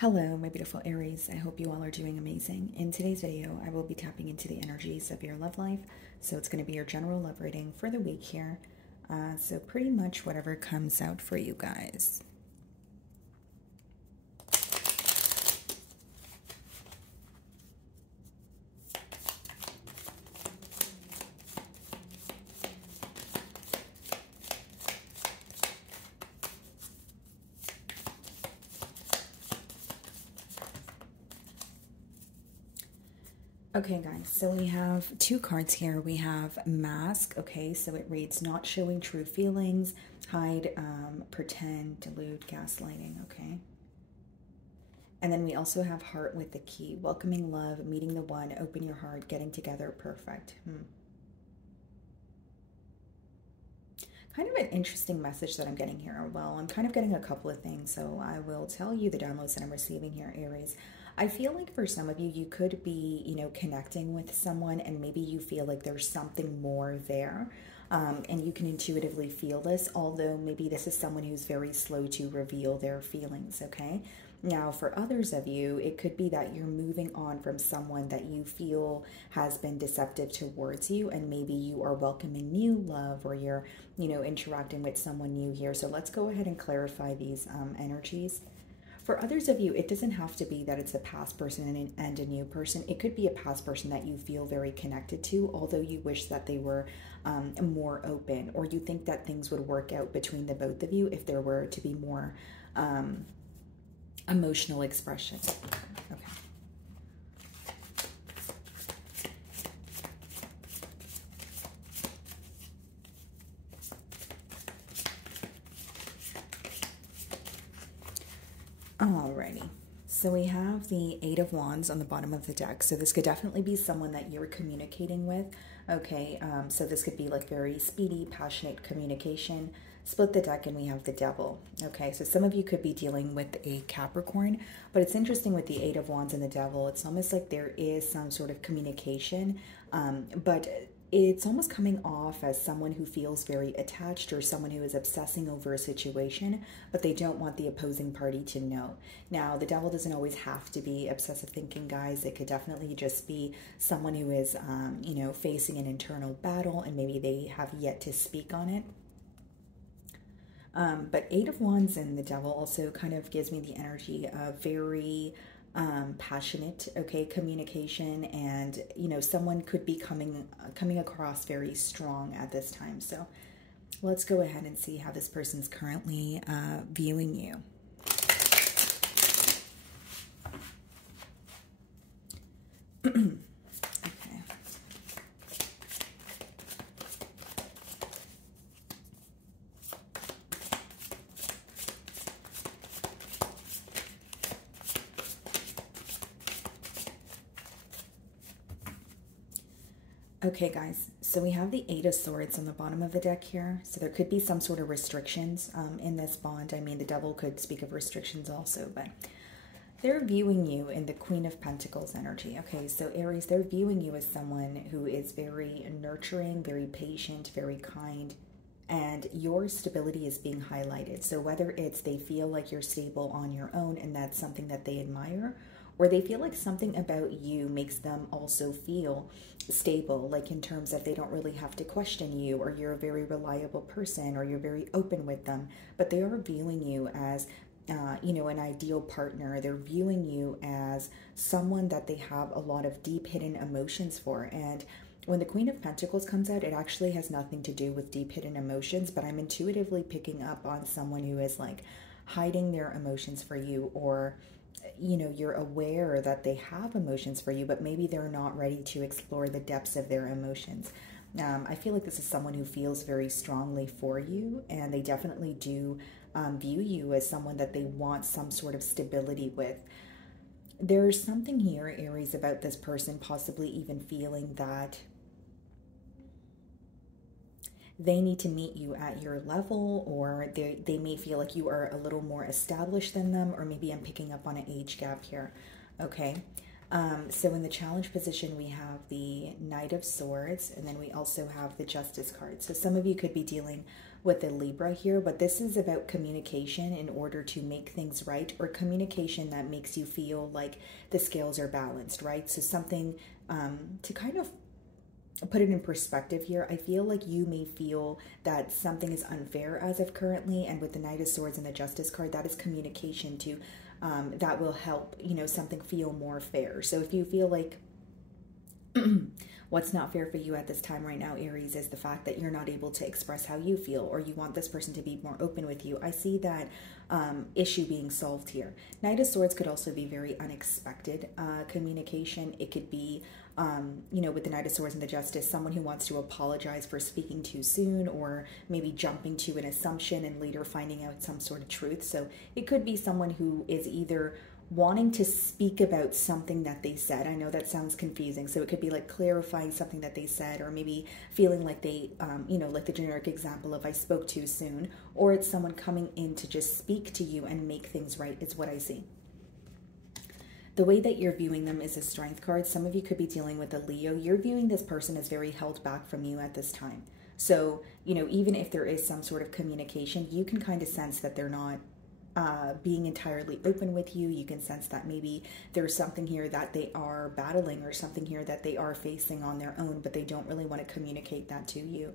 Hello, my beautiful Aries. I hope you all are doing amazing. In today's video, I will be tapping into the energies of your love life. So it's going to be your general love reading for the week here. So pretty much whatever comes out for you guys. Okay, guys, so we have two cards here. We have Mask, okay, so it reads not showing true feelings, hide, pretend, delude, gaslighting, okay. And then we also have Heart with the Key, welcoming love, meeting the one, open your heart, getting together, perfect. Kind of an interesting message that I'm getting here. Well, I'm kind of getting a couple of things, so I will tell you the downloads that I'm receiving here, Aries. I feel like for some of you, you could be, connecting with someone and maybe you feel like there's something more there. And you can intuitively feel this, although maybe this is someone who's very slow to reveal their feelings, okay? Now, for others of you, it could be that you're moving on from someone that you feel has been deceptive towards you, and maybe you are welcoming new love, or you're, interacting with someone new here. So let's go ahead and clarify these energies. For others of you, it doesn't have to be that it's a past person and a new person. It could be a past person that you feel very connected to, although you wish that they were more open, or you think that things would work out between the both of you if there were to be more emotional expression. Okay. Alrighty, so we have the Eight of Wands on the bottom of the deck. So this could definitely be someone that you're communicating with. Okay, so this could be like very speedy, passionate communication. Split the deck and we have the Devil. Okay, so some of you could be dealing with a Capricorn, but it's interesting with the Eight of Wands and the Devil. It's almost like there is some sort of communication, but it's almost coming off as someone who feels very attached, or someone who is obsessing over a situation, but they don't want the opposing party to know. Now, the Devil doesn't always have to be obsessive thinking, guys. It could definitely just be someone who is, facing an internal battle, and maybe they have yet to speak on it. But Eight of Wands and the Devil also kind of gives me the energy of very passionate, okay, communication, and someone could be coming across very strong at this time. So let's go ahead and see how this person's currently viewing you. Okay, guys, so we have the Eight of Swords on the bottom of the deck here. So there could be some sort of restrictions in this bond. I mean, the Devil could speak of restrictions also, but they're viewing you in the Queen of Pentacles energy. Okay, so Aries, they're viewing you as someone who is very nurturing, very patient, very kind, and your stability is being highlighted. So whether it's they feel like you're stable on your own and that's something that they admire, or they feel like something about you makes them also feel stable, like in terms of they don't really have to question you, or you're a very reliable person, or you're very open with them, but they are viewing you as an ideal partner. They're viewing you as someone that they have a lot of deep hidden emotions for. And when the Queen of Pentacles comes out, it actually has nothing to do with deep hidden emotions, but I'm intuitively picking up on someone who is like hiding their emotions for you, or you're aware that they have emotions for you, but maybe they're not ready to explore the depths of their emotions. I feel like this is someone who feels very strongly for you, and they definitely do view you as someone that they want some sort of stability with. There's something here, Aries, about this person possibly even feeling that they need to meet you at your level, or they may feel like you are a little more established than them, or maybe I'm picking up on an age gap here, okay? So in the challenge position, we have the Knight of Swords, and then we also have the Justice card. So some of you could be dealing with the Libra here, but this is about communication in order to make things right, or communication that makes you feel like the scales are balanced, right? So something to kind of put it in perspective here, I feel like you may feel that something is unfair as of currently, and with the Knight of Swords and the Justice card, that is communication to that will help, you know, something feel more fair. So if you feel like what's not fair for you at this time right now, Aries, is the fact that you're not able to express how you feel, or you want this person to be more open with you, I see that issue being solved here. Knight of Swords could also be very unexpected communication. It could be, you know, with the Knight of Swords and the Justice, someone who wants to apologize for speaking too soon, or maybe jumping to an assumption and later finding out some sort of truth. So it could be someone who is either wanting to speak about something that they said. I know that sounds confusing. So it could be like clarifying something that they said, or maybe feeling like they, you know, like the generic example of I spoke too soon, or it's someone coming in to just speak to you and make things right is what I see. The way that you're viewing them is a Strength card. Some of you could be dealing with a Leo. You're viewing this person as very held back from you at this time. So, you know, even if there is some sort of communication, you can kind of sense that they're not being entirely open with you. You can sense that maybe there's something here that they are battling, or something here that they are facing on their own, but they don't really want to communicate that to you.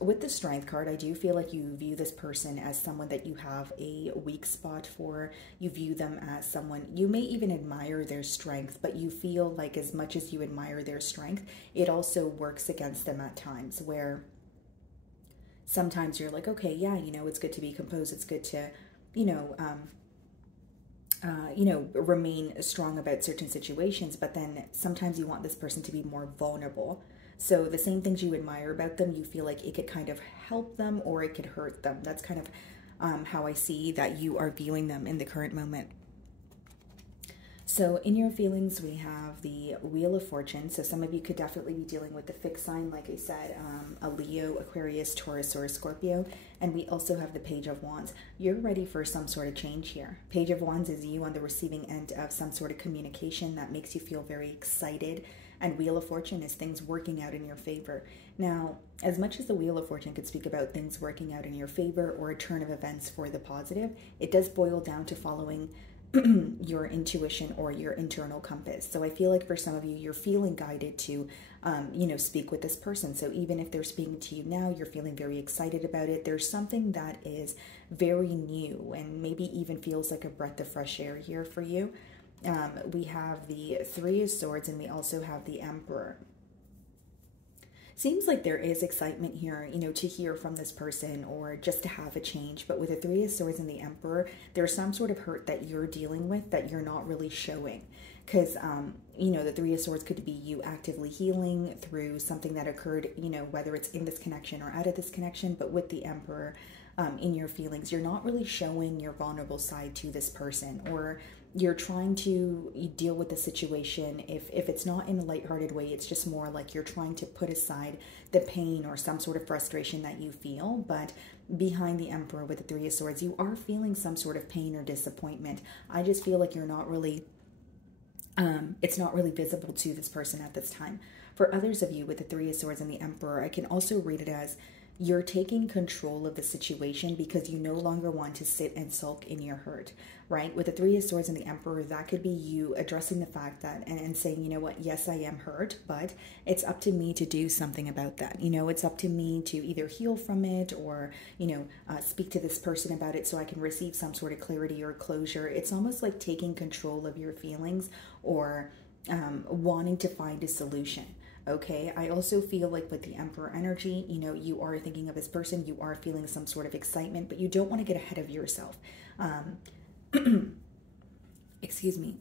With the Strength card, I do feel like you view this person as someone that you have a weak spot for. You view them as someone, you may even admire their strength, but you feel like as much as you admire their strength, it also works against them at times, where sometimes you're like, okay, yeah, you know, it's good to be composed. It's good to, you know, remain strong about certain situations, but then sometimes you want this person to be more vulnerable. So the same things you admire about them, you feel like it could kind of help them or it could hurt them. That's kind of how I see that you are viewing them in the current moment. So in your feelings, we have the Wheel of Fortune. So some of you could definitely be dealing with the fixed sign, like I said, a Leo, Aquarius, Taurus, or Scorpio. And we also have the Page of Wands. You're ready for some sort of change here. Page of Wands is you on the receiving end of some sort of communication that makes you feel very excited. And Wheel of Fortune is things working out in your favor. Now, as much as the Wheel of Fortune could speak about things working out in your favor or a turn of events for the positive, it does boil down to following your intuition or your internal compass. So I feel like for some of you, you're feeling guided to, you know, speak with this person. So even if they're speaking to you now, you're feeling very excited about it. There's something that is very new and maybe even feels like a breath of fresh air here for you. We have the Three of Swords, and we also have the Emperor. Seems like there is excitement here, you know, to hear from this person or just to have a change. But with the Three of Swords and the Emperor, there's some sort of hurt that you're dealing with that you're not really showing. Because, you know, the Three of Swords could be you actively healing through something that occurred, you know, whether it's in this connection or out of this connection. But with the Emperor, in your feelings, you're not really showing your vulnerable side to this person, or you're trying to deal with the situation. If it's not in a lighthearted way, it's just more like you're trying to put aside the pain or some sort of frustration that you feel. But behind the Emperor with the Three of Swords, you are feeling some sort of pain or disappointment. I just feel like you're not really, it's not really visible to this person at this time. For others of you with the Three of Swords and the Emperor, I can also read it as you're taking control of the situation because you no longer want to sit and sulk in your hurt, right? With the Three of Swords and the Emperor, that could be you addressing the fact that and saying, you know what, yes, I am hurt, but it's up to me to do something about that. You know, it's up to me to either heal from it or, you know, speak to this person about it so I can receive some sort of clarity or closure. It's almost like taking control of your feelings or wanting to find a solution. Okay, I also feel like with the Emperor energy, you know, you are thinking of this person, you are feeling some sort of excitement, but you don't want to get ahead of yourself. Excuse me.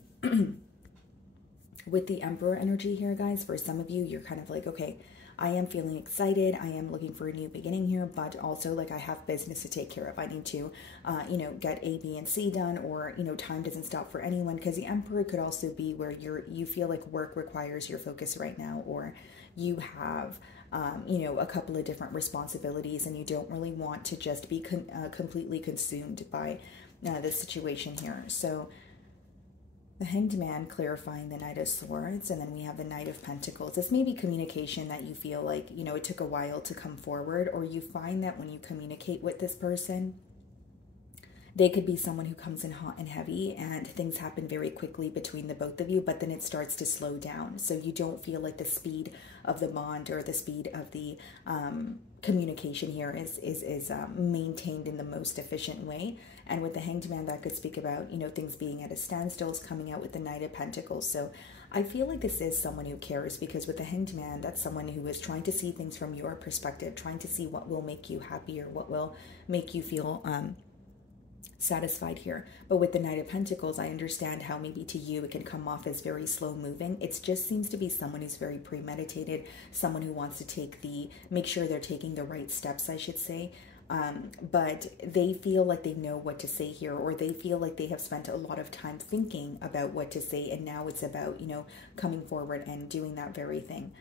With the Emperor energy here, guys, for some of you, you're kind of like, okay, I am feeling excited. I am looking for a new beginning here, but also like I have business to take care of. I need to, you know, get A, B, and C done, or, you know, time doesn't stop for anyone, because the Emperor could also be where you feel like work requires your focus right now, or you have, you know, a couple of different responsibilities and you don't really want to just be completely consumed by the situation here. So The Hanged Man clarifying the Knight of Swords, and then we have the Knight of Pentacles. This may be communication that you feel like, you know, it took a while to come forward, or you find that when you communicate with this person, they could be someone who comes in hot and heavy and things happen very quickly between the both of you, but then it starts to slow down. So you don't feel like the speed of the bond or the speed of the communication here is maintained in the most efficient way. And with the Hanged Man, that could speak about, you know, things being at a standstill, coming out with the Knight of Pentacles. So I feel like this is someone who cares, because with the Hanged Man, that's someone who is trying to see things from your perspective, trying to see what will make you happy or what will make you feel satisfied here. But with the Knight of Pentacles, I understand how maybe to you it can come off as very slow moving. It just seems to be someone who's very premeditated, someone who wants to make sure they're taking the right steps, I should say. But they feel like they know what to say here, or they feel like they have spent a lot of time thinking about what to say, and now it's about, you know, coming forward and doing that very thing.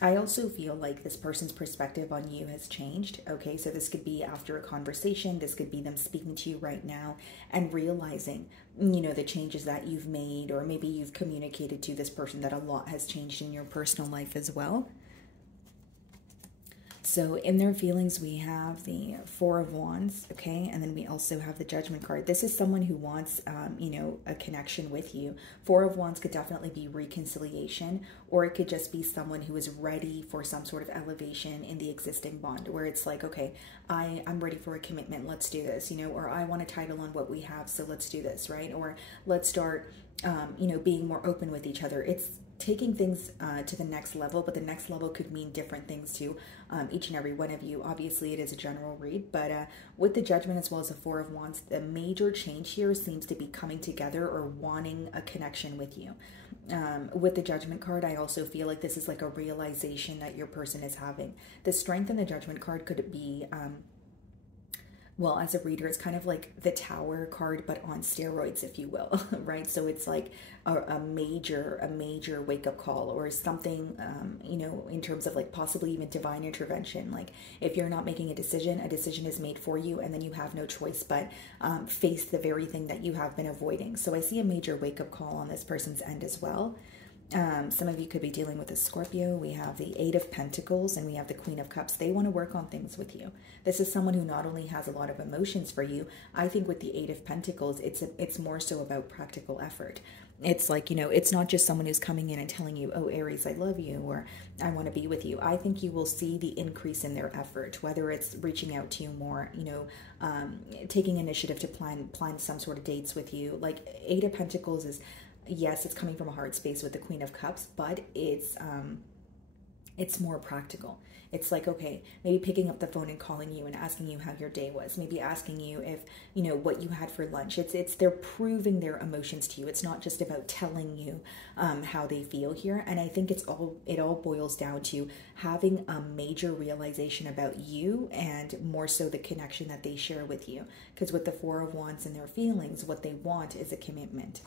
I also feel like this person's perspective on you has changed. Okay, so this could be after a conversation, this could be them speaking to you right now and realizing, you know, the changes that you've made, or maybe you've communicated to this person that a lot has changed in your personal life as well. So in their feelings, we have the Four of Wands, okay? And then we also have the Judgment card. This is someone who wants, you know, a connection with you. Four of Wands could definitely be reconciliation, or it could just be someone who is ready for some sort of elevation in the existing bond, where it's like, okay, I'm ready for a commitment, let's do this, you know, or I want a title on what we have, so let's do this, right? Or let's start, you know, being more open with each other. It's taking things to the next level, but the next level could mean different things to each and every one of you. Obviously, it is a general read, but with the Judgment as well as the Four of Wands, the major change here seems to be coming together or wanting a connection with you. With the Judgment card, I also feel like this is like a realization that your person is having. The Strength in the Judgment card could be well, as a reader, it's kind of like the Tower card, but on steroids, if you will, right? So it's like a major wake-up call, or something, you know, in terms of like possibly even divine intervention. Like if you're not making a decision is made for you, and then you have no choice but face the very thing that you have been avoiding. So I see a major wake-up call on this person's end as well. Some of you could be dealing with a Scorpio. We have the Eight of Pentacles and we have the Queen of Cups. They want to work on things with you. This is someone who not only has a lot of emotions for you. I think with the Eight of Pentacles, it's more so about practical effort. It's like, you know, it's not just someone who's coming in and telling you, oh, Aries, I love you, or I want to be with you. I think you will see the increase in their effort, whether it's reaching out to you more, you know, taking initiative to plan some sort of dates with you. Like Eight of Pentacles is, yes, it's coming from a heart space with the Queen of Cups, but it's more practical. It's like, okay, maybe picking up the phone and calling you and asking you how your day was, maybe asking you if, you know, what you had for lunch. It's they're proving their emotions to you. It's not just about telling you how they feel here. And I think it all boils down to having a major realization about you, and more so the connection that they share with you. Because with the Four of Wands and their feelings, what they want is a commitment.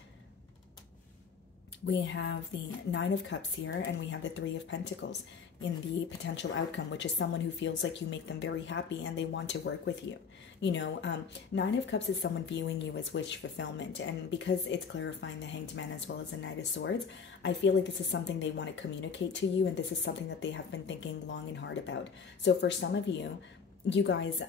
We have the Nine of Cups here, and we have the Three of Pentacles in the potential outcome, which is someone who feels like you make them very happy and they want to work with you. You know, Nine of Cups is someone viewing you as wish fulfillment, and because it's clarifying the Hanged Man as well as the Knight of Swords, I feel like this is something they want to communicate to you, and this is something that they have been thinking long and hard about. So for some of you, you guys,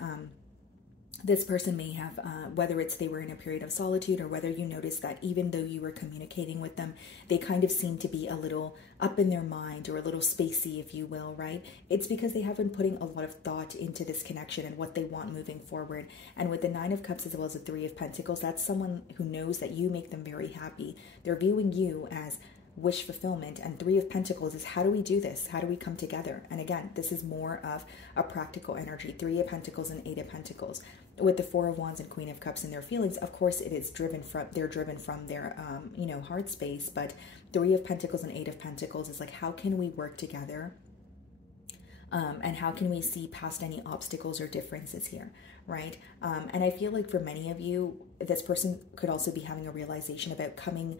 this person may have, whether it's they were in a period of solitude, or whether you noticed that even though you were communicating with them, they kind of seem to be a little up in their mind, or a little spacey, if you will, right? It's because they have been putting a lot of thought into this connection and what they want moving forward. And with the Nine of Cups as well as the Three of Pentacles, that's someone who knows that you make them very happy. They're viewing you as wish fulfillment, and Three of Pentacles is, how do we do this? How do we come together? And again, this is more of a practical energy. Three of Pentacles and Eight of Pentacles. With the Four of Wands and Queen of Cups and their feelings, of course, they're driven from their you know, heart space. But Three of Pentacles and Eight of Pentacles is like, how can we work together? And how can we see past any obstacles or differences here, right? And I feel like for many of you, this person could also be having a realization about coming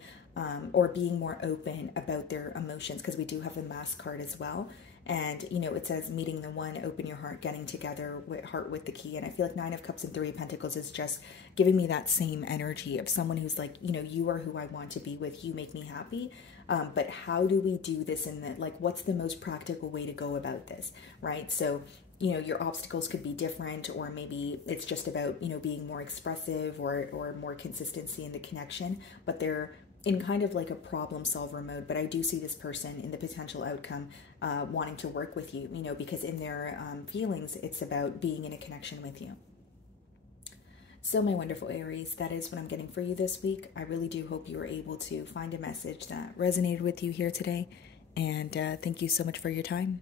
or being more open about their emotions, because we do have the Mask card as well. And, you know, it says meeting the one, open your heart, getting together, with heart with the key. And I feel like Nine of Cups and Three of Pentacles is just giving me that same energy of someone who's like, you know, you are who I want to be with. You make me happy. But how do we do this in the, like, what's the most practical way to go about this, right? So, you know, your obstacles could be different, or maybe it's just about, you know, being more expressive or more consistency in the connection, but they're in kind of like a problem solver mode. But I do see this person in the potential outcome wanting to work with you, you know, because in their feelings, it's about being in a connection with you. So my wonderful Aries, that is what I'm getting for you this week. I really do hope you were able to find a message that resonated with you here today. And thank you so much for your time.